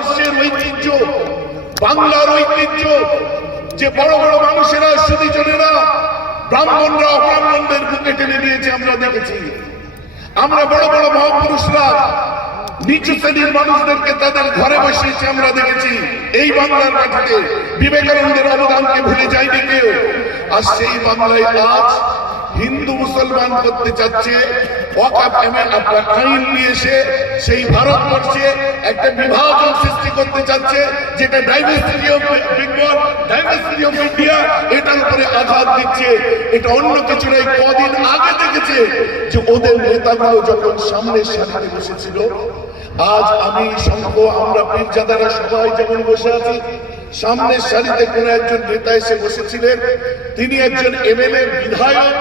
ভারতবর্ষের ঐতিহ্য, বাংলার ঐতিহ্য, যে বড় বড় মানুষেরা, সুধীজনেরা, ব্রাহ্মণরা অব্রাহ্মণদের বুকে টেনে নিয়েছে আমরা দেখেছি। আমরা বড় বড় মহাপুরুষরা নিচু শ্রেণীর মানুষদেরকে তাদের ঘরে বসিয়েছে আমরা দেখেছি। এই বাংলার মাটিতে বিবেকানন্দের অবদানকে ভুলে যায়নি কেউ। আর সেই বাংলায় আজ হিন্দু মুসলমান করতে চাচ্ছে, ওয়াকফ আইন নিয়ে এসে সেই ভারতবর্ষে একটা বিভাজন সৃষ্টি করতে চাচ্ছে, যেটা diversity of Bengal, diversity of India, এটার উপরে আঘাত দিচ্ছে। এটা অন্য কিছু নয়। কদিন আগে দেখেছে যে ওদের নেতাগুলো যখন সামনের সারিতে বসেছিল, আজ আমি শঙ্খ, আমরা পীরজাদারা সবাই যেমন বসে আছি, সামনের সারিতে কোন একজন নেতা এসে বসেছিলেন। তিনি একজন এমএলএ, বিধায়ক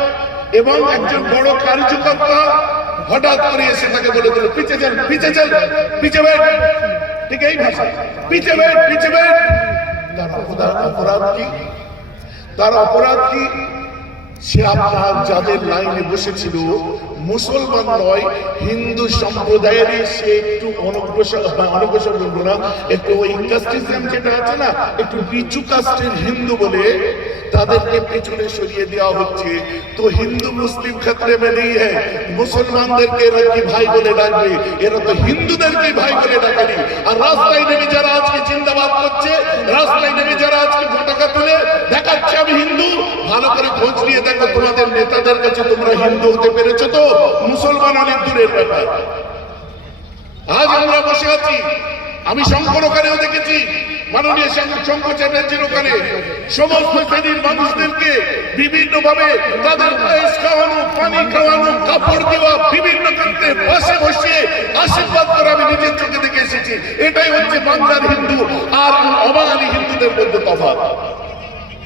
এবং একজন বড় কার্যকর্তা। হঠাৎ করে এসে তাকে বলে দিল, পিছে যান, পিছে যান, পিছে বেট। ঠিক এই ভাষা, পিছে বেট, পিছে বেট। তার অপরাধ কি? তার অপরাধ কি? সে আপনার যাদের লাইনে বসেছিল মুসলমান নয়, হিন্দু সম্প্রদায়েরই। সে একটু অনগ্রসর বলবো না, একটু ওই কাস্টিজম যেটা আছে না, একটু নিচু কাস্টের হিন্দু বলে তাদেরকে পেছনে সরিয়ে দেওয়া হচ্ছে। তো হিন্দু মুসলিম ক্ষেত্রে में नहीं है। মুসলমানদেরকে এরা কি ভাই বলে ডাকবে? এরা তো হিন্দুদেরকে ভাই বলে ডাকেনি। আর রাস্তায় নেমে যারা আজকে জিন্দাবাদ করছে, রাস্তায় নেমে যারা আজকে পতাকা তুলে দেখাচ্ছে আমি হিন্দু, ভালো করে খোঁজ নিয়ে দেখো তোমাদের নেতাদের কাছে তোমরা হিন্দু হতে পেরেছো তো? মুসলমান অনেক দূরের ব্যাপার। আজ আমরা বসে আছি, আমি শঙ্কর ওখানেও দেখেছি, মাননীয় শঙ্কর চ্যাটার্জির ওখানে সমস্ত শ্রেণীর মানুষদেরকে বিভিন্ন ভাবে তাদের বয়স খাওয়ানো, পানি খাওয়ানো, কাপড় দেওয়া, বিভিন্ন ক্ষেত্রে পাশে বসিয়ে আশীর্বাদ করা আমি নিজের চোখে দেখে এসেছি। এটাই হচ্ছে বাংলার হিন্দু। আর